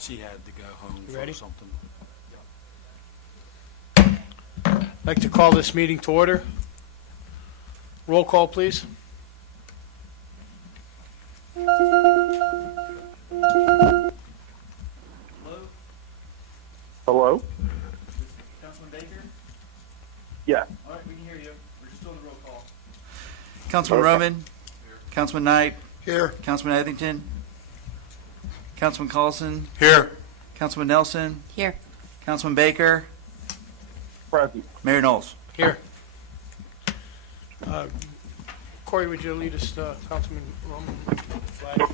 She had to go home You for ready? something. I'd like to call this meeting to order. Roll call, please. Hello? Councilman Baker? Yeah. All right, we can hear you. We're still in the roll call. Councilman Okay. Roman? Councilman Knight? Here. Councilman Etherington? Councilman Carlson? Here. Councilman Nelson? Here. Councilman Baker? Present. Mayor Knowles? Here. Corey, would you lead us, Councilman Roman, flag?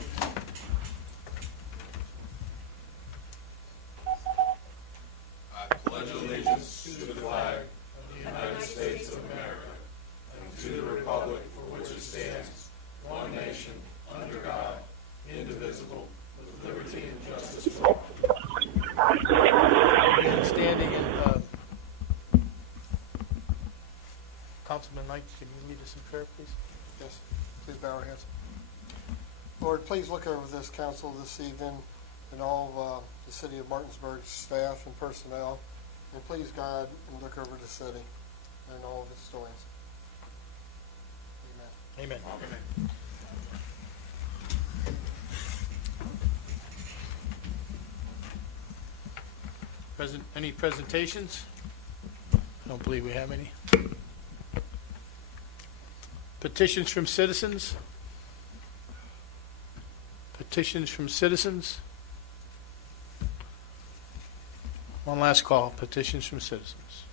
Standing and, Councilman Knight, can you lead us in prayer, please? Yes, please bow our heads. Lord, please look over this council this evening and all of the city of Martinsburg's staff and personnel. And please, God, and look over the city and all of its historians. Amen. Amen. Any presentations? I don't believe we have any. Petitions from citizens? Petitions from citizens? One last call, petitions from citizens.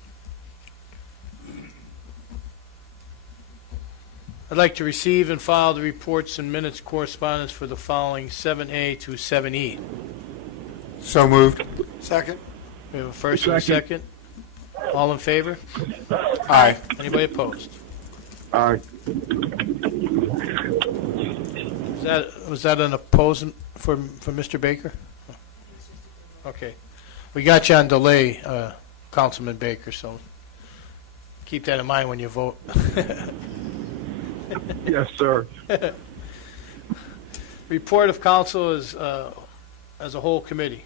I'd like to receive and file the reports and minutes correspondence for the following 7A to 7E. So moved. Second? We have a first and a second. All in favor? Aye. Anybody opposed? Aye. Was that an opposing for Mr. Baker? Okay. We got you on delay, Councilman Baker, so keep that in mind when you vote. Yes, sir. Report of council is, as a whole committee.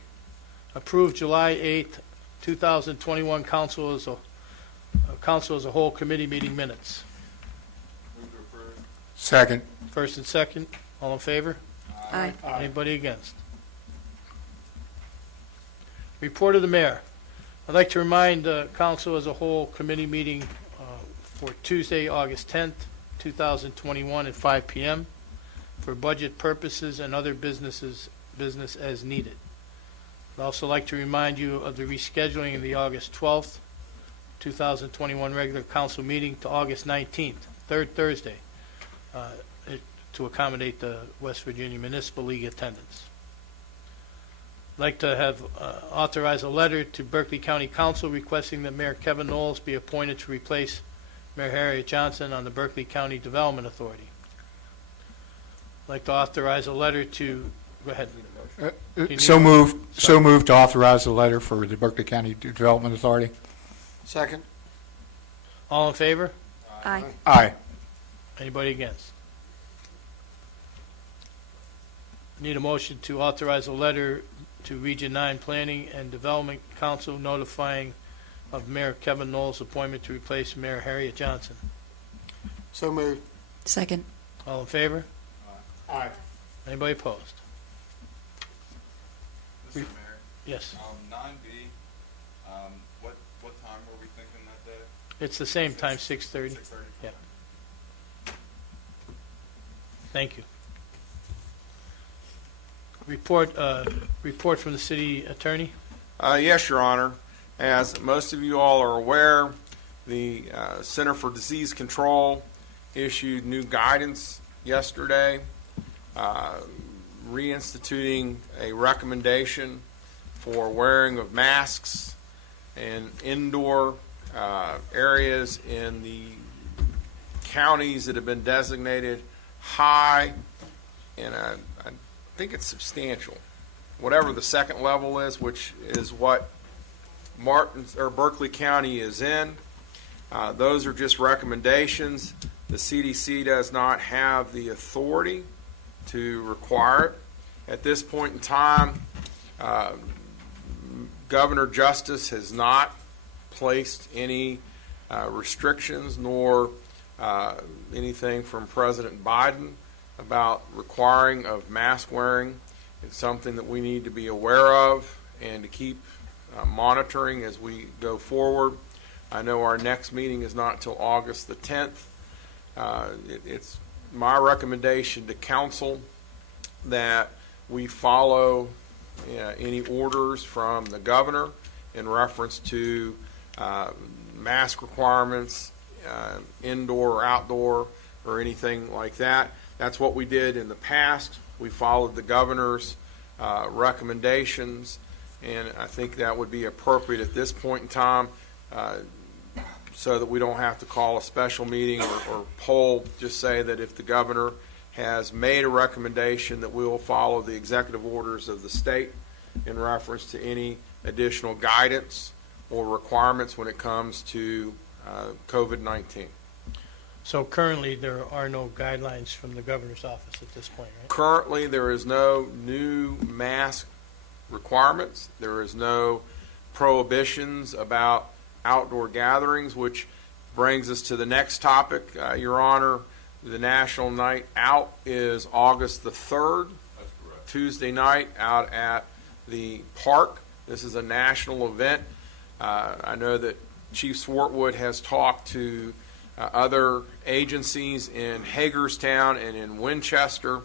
Approved July 8th, 2021 council as a whole committee meeting minutes. Second. First and second, all in favor? Aye. Anybody against? Report of the mayor. I'd like to remind council as a whole committee meeting for Tuesday, August 10th, 2021 at 5 p.m. for budget purposes and other business as needed. I'd also like to remind you of the rescheduling of the August 12th, 2021 regular council meeting to August 19th, third Thursday, to accommodate the West Virginia Municipal League attendance. I'd like to have authorize a letter to Berkeley County Council requesting that Mayor Kevin Knowles be appointed to replace Mayor Harriet Johnson on the Berkeley County Development Authority. I'd like to authorize a letter to, go ahead. So moved. So moved to authorize the letter for the Berkeley County Development Authority. Second? All in favor? Aye. Aye. Anybody against? Need a motion to authorize a letter to Region 9 Planning and Development Council notifying of Mayor Kevin Knowles' appointment to replace Mayor Harriet Johnson. So moved. Second. All in favor? Aye. Anybody opposed? Mr. Mayor, Yes. 9B, what time were we thinking that day? It's the same time, 6:30. 6:30? Yeah. Thank you. Report from the city attorney. Yes, Your Honor. As most of you all are aware, the Center for Disease Control issued new guidance yesterday, reinstituting a recommendation for wearing of masks in indoor areas in the counties that have been designated high, and I think it's substantial. Whatever the second level is, which is what Berkeley County is in. Those are just recommendations. The CDC does not have the authority to require it. At this point in time, Governor Justice has not placed any restrictions nor anything from President Biden about requiring of mask wearing. It's something that we need to be aware of and to keep monitoring as we go forward. I know our next meeting is not until August the 10th. It's my recommendation to council that we follow any orders from the governor in reference to mask requirements, indoor or outdoor or anything like that. That's what we did in the past. We followed the governor's recommendations, and I think that would be appropriate at this point in time, so that we don't have to call a special meeting or poll. Just say that if the governor has made a recommendation, that we will follow the executive orders of the state in reference to any additional guidance or requirements when it comes to COVID-19. So currently, there are no guidelines from the governor's office at this point, right? Currently, there is no new mask requirements. There is no prohibitions about outdoor gatherings, which brings us to the next topic, Your Honor. The National Night Out is August the 3rd, That's correct. Tuesday night, out at the park. This is a national event. I know that Chief Swartwood has talked to other agencies in Hagerstown and in Winchester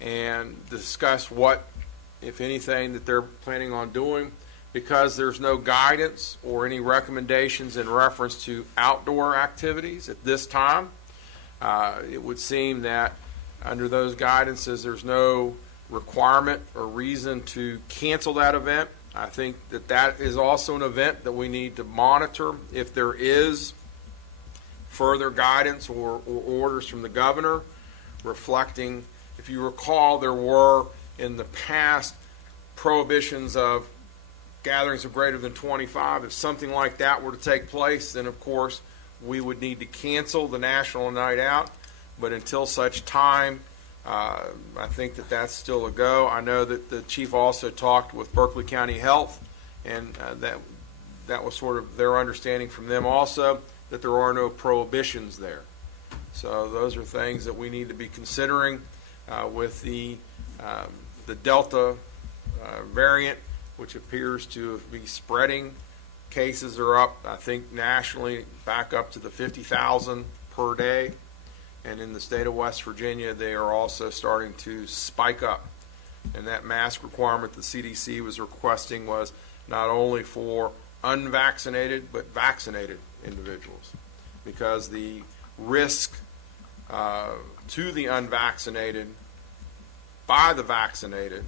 and discuss what, if anything, that they're planning on doing. Because there's no guidance or any recommendations in reference to outdoor activities at this time, it would seem that under those guidances, there's no requirement or reason to cancel that event. I think that that is also an event that we need to monitor. If there is further guidance or orders from the governor reflecting, if you recall, there were in the past prohibitions of gatherings of greater than 25. If something like that were to take place, then of course we would need to cancel the National Night Out. But until such time, I think that that's still a go. I know that the chief also talked with Berkeley County Health, and that was sort of their understanding from them also, that there are no prohibitions there. So those are things that we need to be considering with the Delta variant, which appears to be spreading. Cases are up, I think, nationally, back up to the 50,000 per day. And in the state of West Virginia, they are also starting to spike up. And that mask requirement the CDC was requesting was not only for unvaccinated, but vaccinated individuals. Because the risk to the unvaccinated by the vaccinated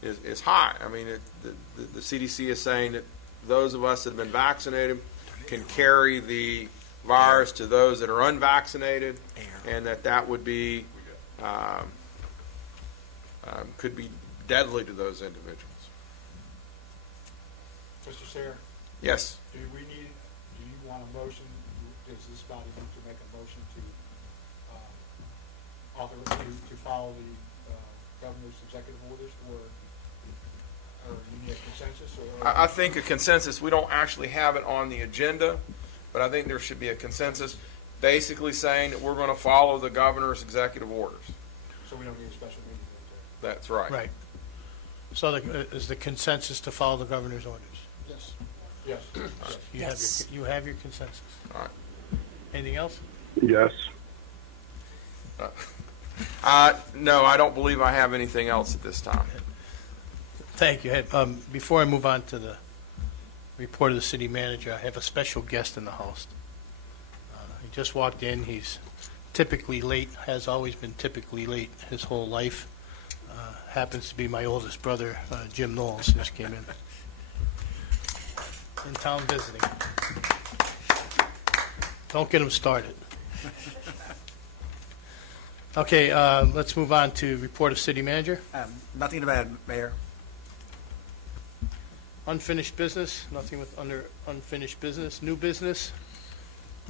is high. I mean, the CDC is saying that those of us that have been vaccinated can carry the virus to those that are unvaccinated, and that would be could be deadly to those individuals. Mr. Sayre, Yes. do you want a motion, does this body need to make a motion to authorize you to follow the governor's executive orders, or you need a consensus, or? I think a consensus, we don't actually have it on the agenda, but I think there should be a consensus basically saying that we're going to follow the governor's executive orders. So we don't need a special meeting then That's right. Right. So is the consensus to follow the governor's orders? Yes. to? Yes. You have your consensus. All right. Anything else? Yes. No, I don't believe I have anything else at this time. Thank you. Before I move on to the report of the city manager, I have a special guest in the house. He just walked in. He's typically late, has always been typically late his whole life. Happens to be my oldest brother, Jim Knowles, just came in town visiting. Don't get him started. Okay, let's move on to report of city manager. Nothing to add, Mayor. Unfinished business, nothing with under unfinished business. New business,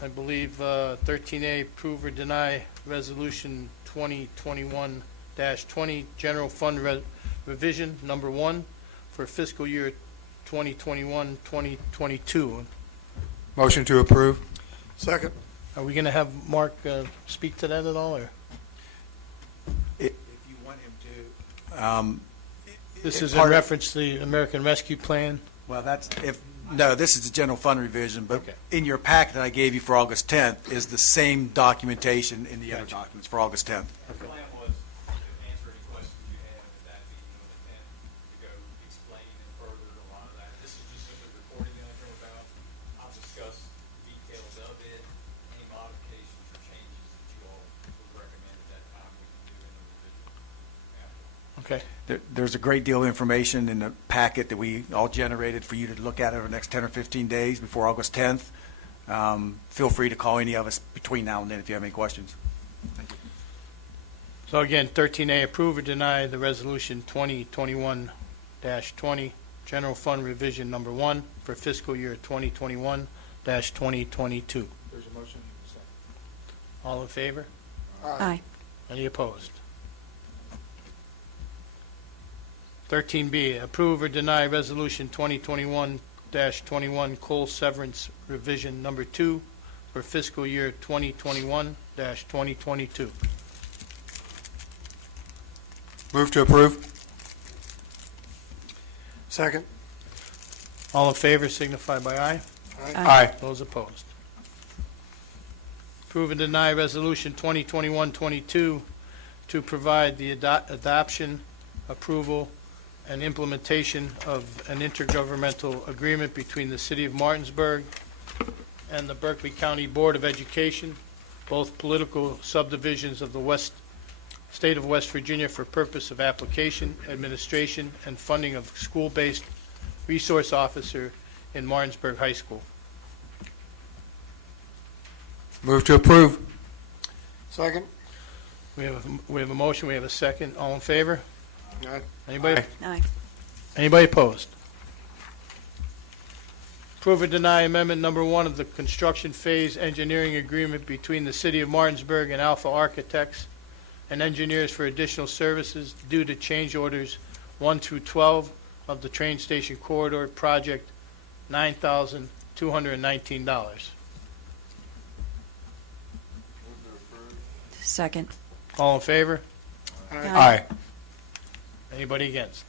I believe 13A, approve or deny resolution 2021-20, general fund revision number 1 for fiscal year 2021, 2022. Motion to approve? Second. Are we going to have Mark speak to that at all, or? If you want him to. This is in part of- reference to the American Rescue Plan? Well, no, this is the general fund revision, but Okay. in your packet that I gave you for August 10th is the same documentation in the other documents for August 10th. The plan was to answer any questions you had at that meeting on the 10th, to go explain and further a lot of that. This is just simply reporting that I know about. I'll discuss details of it, any modifications or changes that you all would recommend at that time we can do in the revision after. Okay. There's a great deal of information in the packet that we all generated for you to look at over the next 10 or 15 days before August 10th. Feel free to call any of us between now and then if you have any questions. So again, 13A, approve or deny the resolution 2021-20, General Fund Revision Number 1 for fiscal year 2021-2022. There's a motion and a second. All in favor? Aye. Any opposed? 13B, approve or deny resolution 2021-21, coal severance revision number 2 for fiscal year 2021-2022. Move to approve? Second. All in favor signify by aye. Aye. Those opposed. Approve and deny resolution 2021-22 to provide the adoption, approval, and implementation of an intergovernmental agreement between the City of Martinsburg and the Berkeley County Board of Education, both political subdivisions of the state of West Virginia, for purpose of application, administration, and funding of school-based resource officer in Martinsburg High School. Move to approve? Second. We have a motion, we have a second. All in favor? Aye. Anybody? Aye. Anybody opposed? Approve or deny amendment number 1 of the construction phase engineering agreement between the City of Martinsburg and Alpha Architects and engineers for additional services due to change orders 1 through 12 of the train station corridor project, $9,219. Second. All in favor? Aye. Anybody against?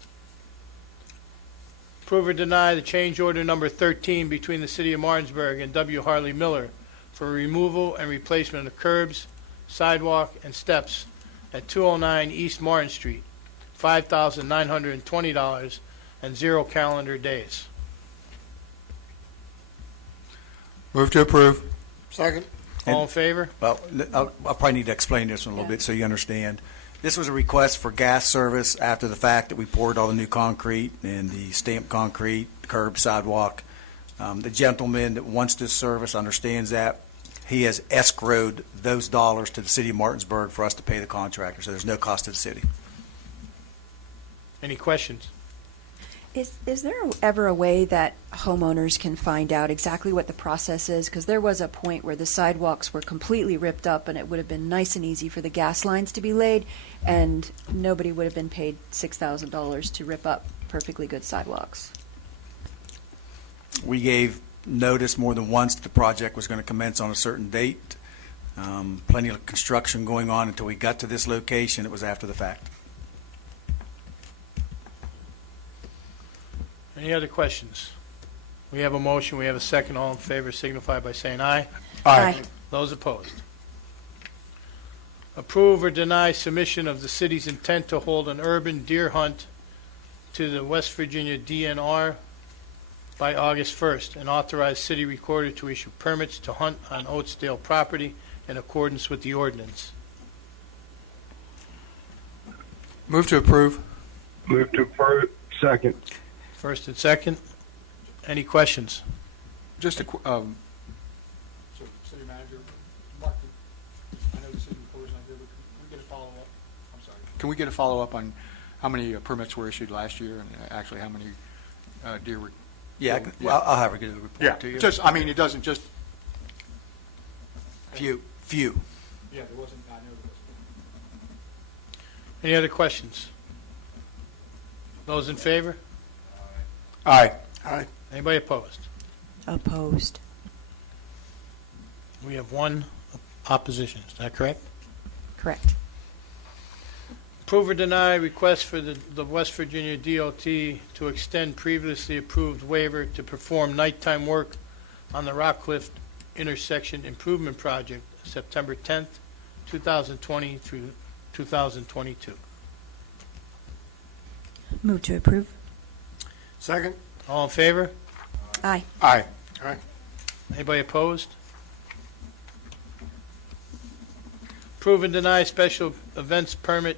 Approve or deny the change order number 13 between the City of Martinsburg and W. Harley Miller for removal and replacement of curbs, sidewalk, and steps at 209 East Martin Street, $5,920, and 0 calendar days. Move to approve? Second. All in favor? Well, I'll probably need to explain this one a little bit so you understand. This was a request for gas service after the fact that we poured all the new concrete and the stamped concrete, curb, sidewalk. The gentleman that wants this service understands that. He has escrowed those dollars to the City of Martinsburg for us to pay the contractor, so there's no cost to the city. Any questions? Is there ever a way that homeowners can find out exactly what the process is? Because there was a point where the sidewalks were completely ripped up, and it would have been nice and easy for the gas lines to be laid, and nobody would have been paid $6,000 to rip up perfectly good sidewalks. We gave notice more than once that the project was going to commence on a certain date. Plenty of construction going on until we got to this location. It was after the fact. Any other questions? We have a motion, we have a second. All in favor signify by saying aye. Aye. Those opposed? Approve or deny submission of the city's intent to hold an urban deer hunt to the West Virginia DNR by August 1st, and authorize city recorder to issue permits to hunt on Oatsdale property in accordance with the ordinance. Move to approve? Move to approve. Second. First and second. Any questions? Just a, So, city manager, Mark, I know the city recorder's not here, but can we get a follow-up? I'm sorry. can we get a follow-up on how many permits were issued last year and actually how many deer were? Yeah, well, I'll have her get a report to you. Just, I mean, it doesn't just, Few. Yeah, there wasn't, I know there wasn't. Any other questions? Those in favor? Aye. Anybody opposed? Opposed. We have one opposition, is that correct? Correct. Approve or deny request for the West Virginia DOT to extend previously approved waiver to perform nighttime work on the Rockcliffe Intersection Improvement Project, September 10th, 2020 through 2022. Move to approve. Second. All in favor? Aye. Aye. Anybody opposed? Approve and deny special events permit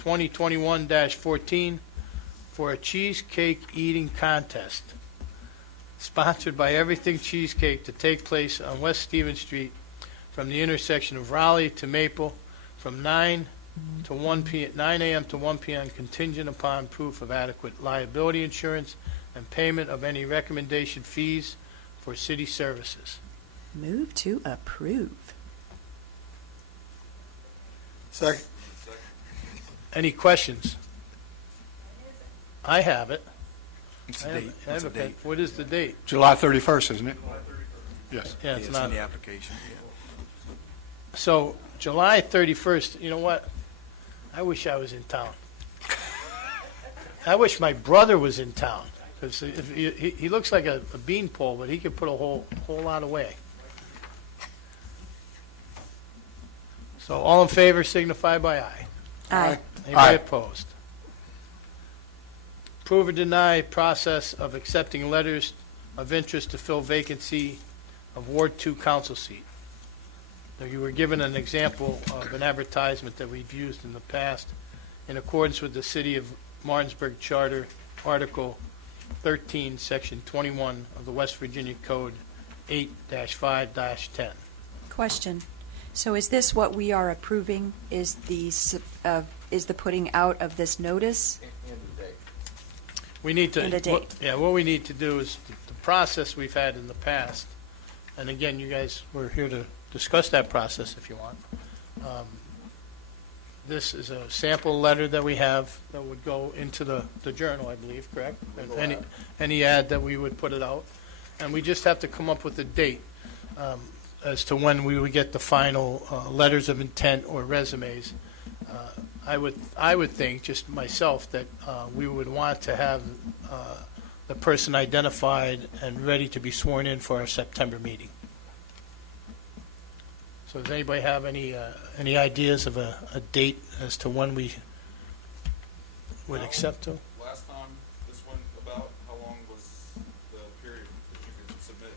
2021-14 for a cheesecake eating contest sponsored by Everything Cheesecake to take place on West Stevens Street from the intersection of Raleigh to Maple from 9 a.m. to 1 p.m. contingent upon proof of adequate liability insurance and payment of any recommendation fees for city services. Move to approve. Second. Any questions? I have it. It's I a have- date. I have It's a a pen. date. What is the date? July 31st, isn't it? Yes. Yeah, It's it's in not. the application, yeah. So, July 31st, you know what? I wish I was in town. I wish my brother was in town, because he looks like a beanpole, but he could put a whole lot away. So, all in favor signify by aye. Aye. Anybody Aye. opposed? Approve or deny process of accepting letters of interest to fill vacancy of Ward 2 council seat. Now, you were given an example of an advertisement that we've used in the past in accordance with the City of Martinsburg Charter, Article 13, Section 21 of the West Virginia Code 8-5-10. Question. So is this what we are approving, is the putting out of this notice? We need to. And a date. What we need to do is the process we've had in the past, and again, you guys were here to discuss that process if you want. This is a sample letter that we have that would go into the journal, I believe, correct? Any ad that we would put it out. And we just have to come up with a date as to when we would get the final letters of intent or resumes. I would think, just myself, that we would want to have the person identified and ready to be sworn in for our September meeting. So does anybody have any ideas of a date as to when we would accept to? Last time this went about, how long was the period that you could submit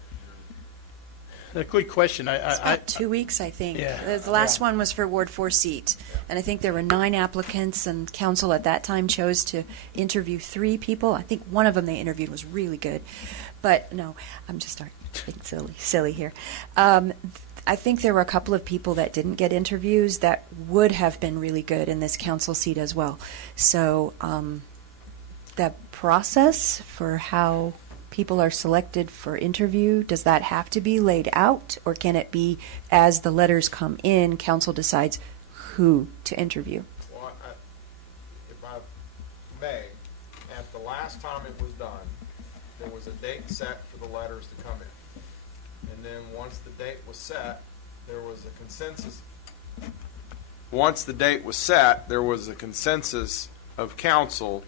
your? A good question. It's about 2 weeks, I think. Yeah. The last one was for Ward 4 seat, and I think there were 9 applicants, and council at that time chose to interview 3 people. I think one of them they interviewed was really good, but no, I'm just starting silly here. I think there were a couple of people that didn't get interviews that would have been really good in this council seat as well. So the process for how people are selected for interview, does that have to be laid out, or can it be as the letters come in, council decides who to interview? Well, if I may, at the last time it was done, there was a date set for the letters to come in. And then once the date was set, there was a consensus. Once the date was set, there was a consensus of council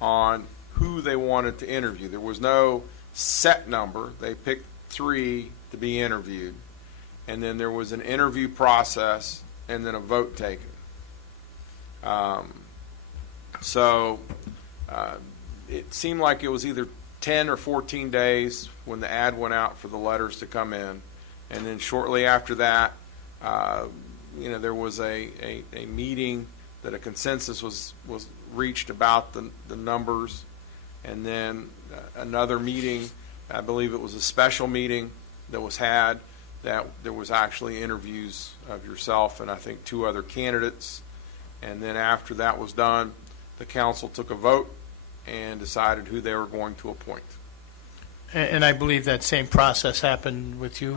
on who they wanted to interview. There was no set number. They picked 3 to be interviewed. And then there was an interview process and then a vote taken. So it seemed like it was either 10 or 14 days when the ad went out for the letters to come in. And then shortly after that, there was a meeting that a consensus was reached about the numbers. And then another meeting, I believe it was a special meeting that was had, that there was actually interviews of yourself and I think 2 other candidates. And then after that was done, the council took a vote and decided who they were going to appoint. And I believe that same process happened with you,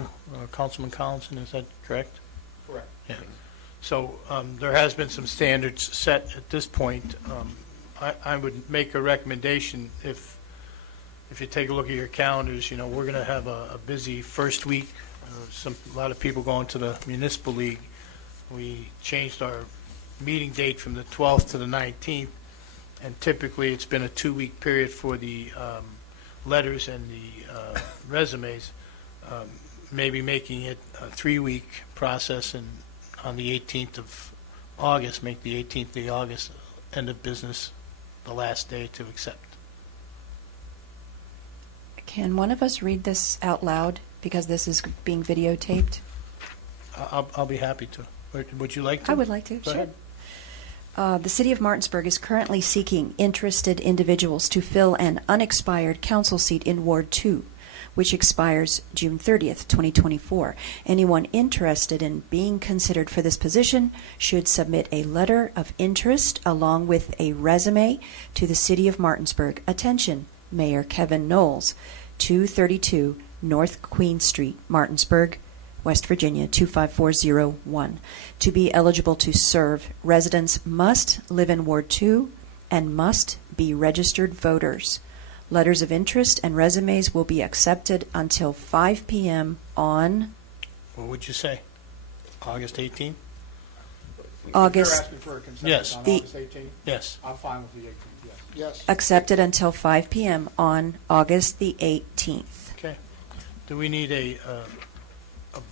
Councilman Collinson, is that correct? Correct. Yeah. So there has been some standards set at this point. I would make a recommendation if if you take a look at your calendars, you know, we're going to have a busy first week. A lot of people going to the municipal league. We changed our meeting date from the 12th to the 19th, and typically it's been a 2-week period for the letters and the resumes, maybe making it a 3-week process, and on the 18th of August, make the 18th of August end of business the last day to accept. Can one of us read this out loud, because this is being videotaped? I'll be happy to. Would you like to? I would like to, Go sure. ahead. The City of Martinsburg is currently seeking interested individuals to fill an unexpired council seat in Ward 2, which expires June 30th, 2024. Anyone interested in being considered for this position should submit a letter of interest along with a resume to the City of Martinsburg. Attention, Mayor Kevin Knowles, 232 North Queen Street, Martinsburg, West Virginia, 25401. To be eligible to serve, residents must live in Ward 2 and must be registered voters. Letters of interest and resumes will be accepted until 5 p.m. on What would you say? August 18th? If August, you're asking for a consensus Yes. on The- August 18th, Yes. I'm fine with the 18th, yes. Yes. accepted until 5 p.m. on August the 18th. Okay. Do we need a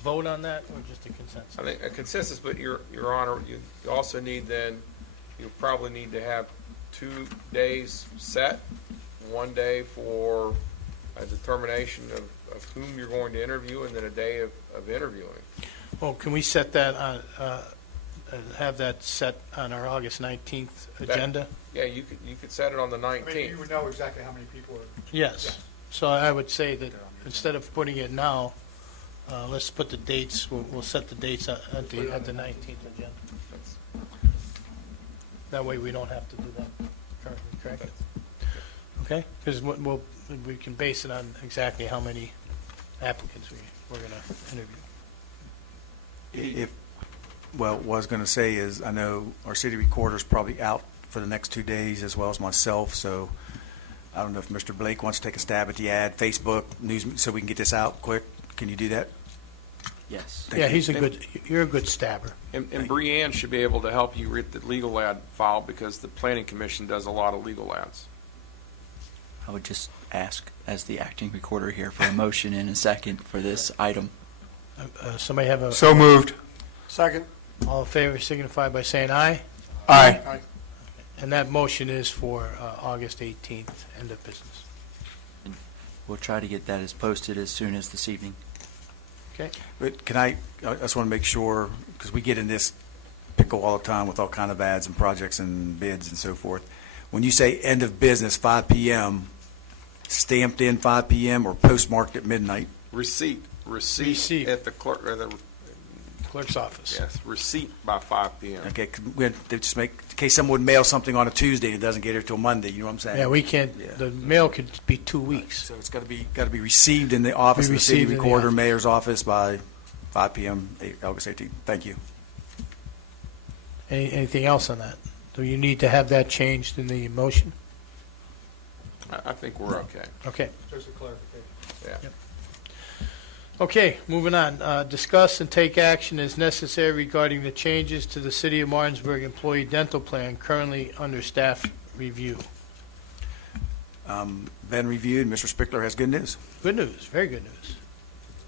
vote on that, or just a consensus? I think a consensus, but Your Honor, you also need then, you probably need to have 2 days set, 1 day for a determination of whom you're going to interview, and then a day of interviewing. Well, can we set that on, have that set on our August 19th agenda? Yeah, you could set it on the I mean, you 19th. would know exactly how many people are. Yes. So I would say that instead of putting it now, let's put the dates, we'll set the dates at the 19th agenda. That way we don't have to do that currently, correct? Okay? Because we can base it on exactly how many applicants we're going to interview. What I was going to say is, I know our city recorder's probably out for the next 2 days, as well as myself, so I don't know if Mr. Blake wants to take a stab at the ad, Facebook, news, so we can get this out quick. Can you do that? Yes. Thank Yeah, you. you're a good stabber. And Breanne should be able to help you read the legal ad file, because the planning commission does a lot of legal ads. I would just ask, as the acting recorder here, for a motion and a second for this item. Somebody have a, So moved. Second. all in favor signify by saying aye. Aye. And that motion is for August 18th, end of business. We'll try to get that as posted as soon as this evening. Okay? But I just want to make sure, because we get in this pickle all the time with all kind of ads and projects and bids and so forth. When you say end of business, 5 p.m., stamped in 5 p.m. or postmarked at midnight? Receipt Receipt. at the clerk, or the, Clerk's office. yes, receipt by 5 p.m. Okay, we had to just make, in case someone would mail something on a Tuesday and it doesn't get here till Monday, you know what I'm saying? Yeah, we can't, Yeah. the mail could be 2 weeks. So it's got to be received in the office of the city received in the recorder, office. mayor's office by 5 p.m., August 18th. Thank you. Anything else on that? Do you need to have that changed in the motion? I think we're okay. Okay. Just a clarification. Yeah. Yep. Okay, moving on. Discuss and take action as necessary regarding the changes to the City of Martinsburg Employee Dental Plan currently under staff review. Been reviewed. Mr. Spickler has good news. Good news, very good news.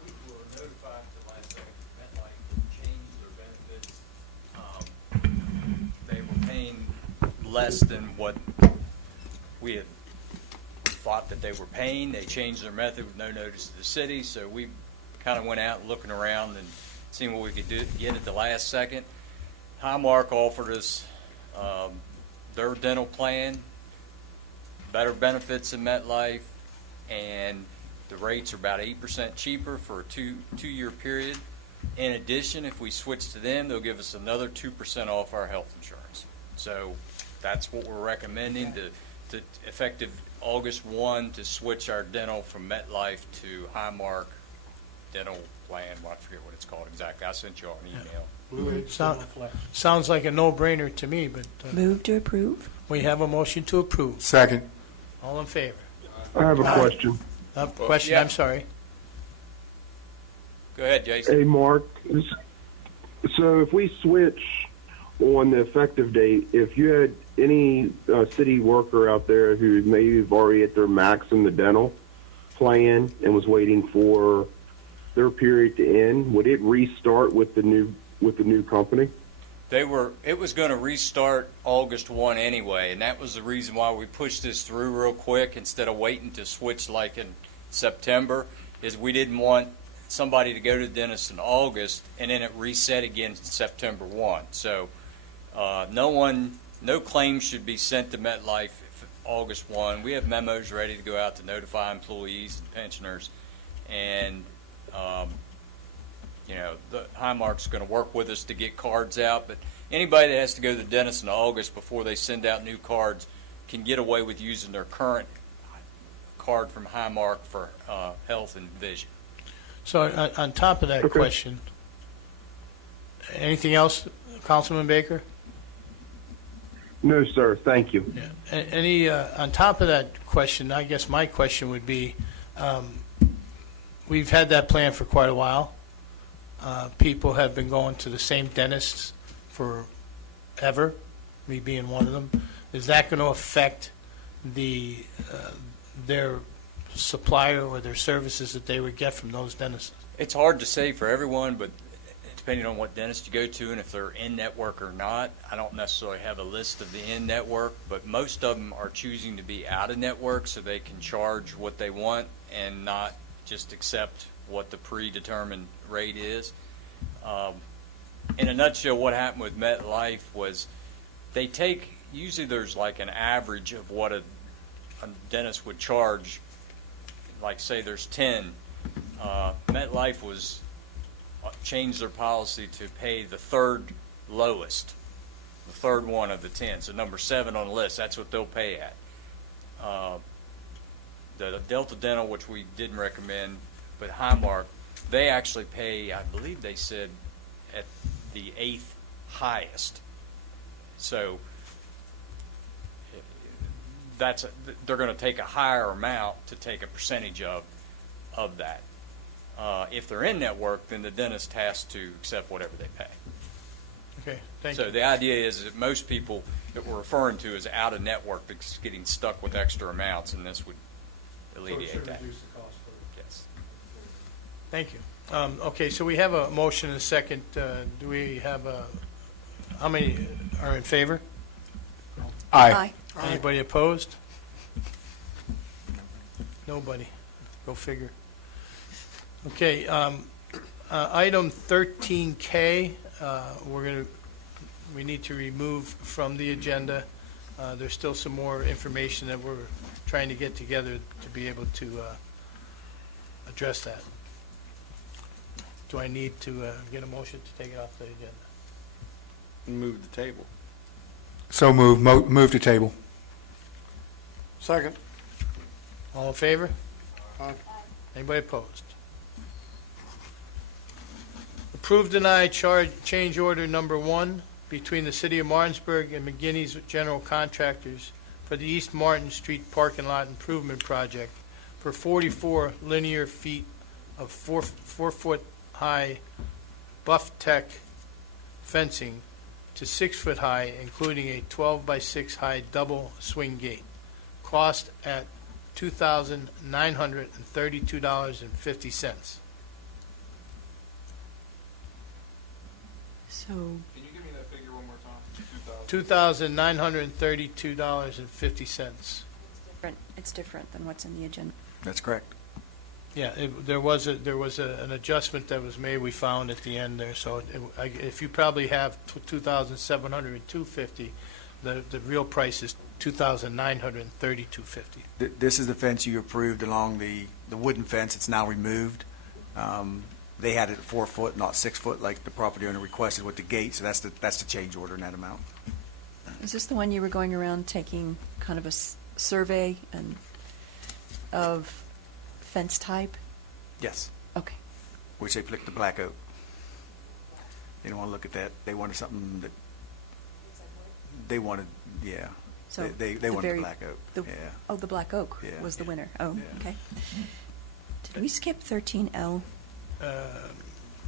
We were notified at the last second that MetLife changed their benefits. They were paying less than what we had thought that they were paying. They changed their method with no notice to the city, so we kind of went out looking around and seeing what we could get at the last second. Highmark offered us their dental plan, better benefits than MetLife, and the rates are about 8% cheaper for a two-year period. In addition, if we switch to them, they'll give us another 2% off our health insurance. So that's what we're recommending, to effective August 1 to switch our dental from MetLife to Highmark Dental Plan. Well, I forget what it's called exactly. I sent you all an email. Blue Ridge Sound- Dental Flex. Sounds like a no-brainer to me, but Move to approve? we have a motion to approve. Second. All in favor? I have a question. Question, yeah. I'm sorry. Go ahead, Jason. Hey, Mark. So if we switch on the effective date, if you had any city worker out there who maybe have already at their max in the dental plan and was waiting for their period to end, would it restart with the new company? It was going to restart August 1 anyway, and that was the reason why we pushed this through real quick instead of waiting to switch like in September, is we didn't want somebody to go to the dentist in August and then it reset again September 1. So no claims should be sent to MetLife August 1. We have memos ready to go out to notify employees and pensioners, and the Highmark's going to work with us to get cards out, but anybody that has to go to the dentist in August before they send out new cards can get away with using their current card from Highmark for health and vision. So on top of that question, anything else, Councilman Baker? No, sir. Thank you. Yeah. Any on top of that question, I guess my question would be, we've had that plan for quite a while. People have been going to the same dentists forever, me being one of them. Is that going to affect their supplier or their services that they would get from those dentists? It's hard to say for everyone, but depending on what dentist you go to and if they're in-network or not. I don't necessarily have a list of the in-network, but most of them are choosing to be out-of-network so they can charge what they want and not just accept what the predetermined rate is. In a nutshell, what happened with MetLife was they take, usually there's like an average of what a dentist would charge. Like say there's 10. MetLife was changed their policy to pay the third lowest, the third one of the 10. So number 7 on the list, that's what they'll pay at. The Delta Dental, which we didn't recommend, but Highmark, they actually pay, I believe they said, at the 8th highest. So they're going to take a higher amount to take a percentage of that. If they're in network, then the dentist has to accept whatever they pay. Okay, thank you. So the idea is that most people that we're referring to is out of network because getting stuck with extra amounts, and this would alleviate that. Reduce the cost for Yes. Thank you. Okay, so we have a motion and a second. Do we have how many are in favor? Aye. Anybody opposed? Nobody. Go figure. Okay, item 13K, we need to remove from the agenda. There's still some more information that we're trying to get together to be able to address that. Do I need to get a motion to take it off the agenda? Move the table. So move to table. Second. All in favor? Aye. Anybody opposed? Approve, deny change order number 1 between the City of Martinsburg and McGinney's General Contractors for the East Martin Street Parking Lot Improvement Project for 44 linear feet of 4-foot-high buff tech fencing to 6-foot-high, including a 12-by-6 high double swing gate. Cost at $2,932.50. So, Can you give me that figure one more time? $2,932.50. it's different than what's in the agenda. That's correct. Yeah, there was an adjustment that was made, we found at the end there, so if you probably have $2,702.50, the real price is $2,932.50. This is the fence you approved along the wooden fence. It's now removed. They had it at 4 foot, not 6 foot, like the property owner requested with the gate, so that's the change order in that amount. Is this the one you were going around taking kind of a survey of fence type? Yes, Okay. which they picked the black oak. They didn't want to look at that. They wanted something that they wanted, yeah. So They the wanted very- the Black Oak, the- yeah. Oh, the Black Oak Yeah. was the winner. Oh, Yeah. okay. Did we skip 13L?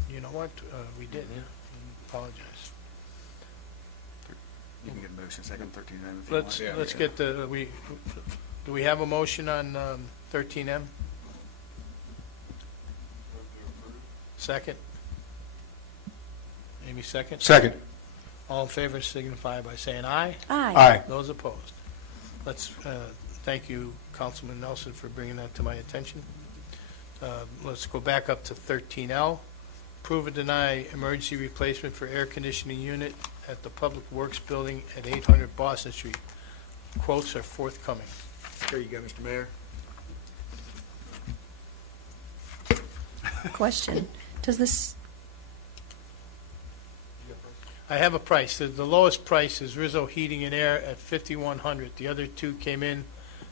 You know what? We did, yeah. Apologize. You can get a motion, second 13 then if you want. Let's get the, do we have a motion on 13M? Move to approve. Second? Amy, second? Second. All in favor signify by saying aye. Aye. Aye. Those opposed? Let's, thank you, Councilman Nelson, for bringing that to my attention. Let's go back up to 13L. Approve or deny emergency replacement for air conditioning unit at the Public Works Building at 800 Boston Street. Quotes are forthcoming. Here you go, Mr. Mayor. Question. Does this, I have a price. The lowest price is Rizzo Heating and Air at 5,100. The other two came in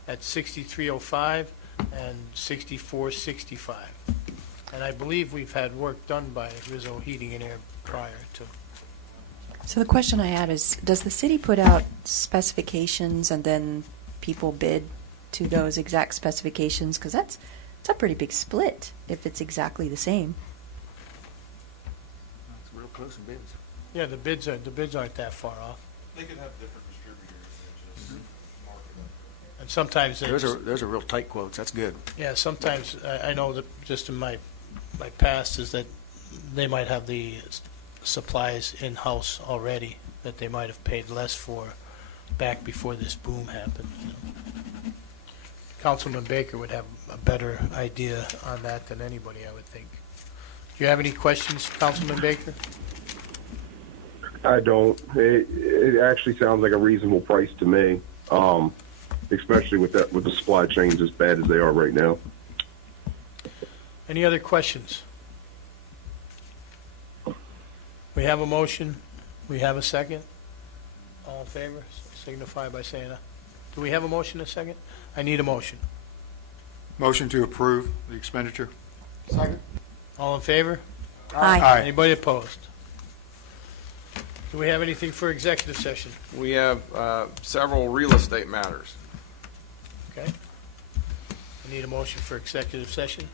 at 6,305 and 6,465. And I believe we've had work done by Rizzo Heating and Air prior to. so the question I had is, does the city put out specifications and then people bid to those exact specifications? Because it's a pretty big split if it's exactly the same. It's real close in bids. Yeah, the bids aren't that far off. They could have different distributors that just market up. And sometimes Those are real tight quotes, that's good. yeah, sometimes I know that just in my past is that they might have the supplies in-house already that they might have paid less for back before this boom happened. Councilman Baker would have a better idea on that than anybody, I would think. Do you have any questions, Councilman Baker? I don't. It actually sounds like a reasonable price to me, especially with the supply chains as bad as they are right now. Any other questions? We have a motion. We have a second. All in favor, signify by saying aye. Do we have a motion and a second? I need a motion. Motion to approve the expenditure. Second? All in favor? Aye. Aye. Anybody opposed? Do we have anything for executive session? We have several real estate matters. Okay. I need a motion for executive session.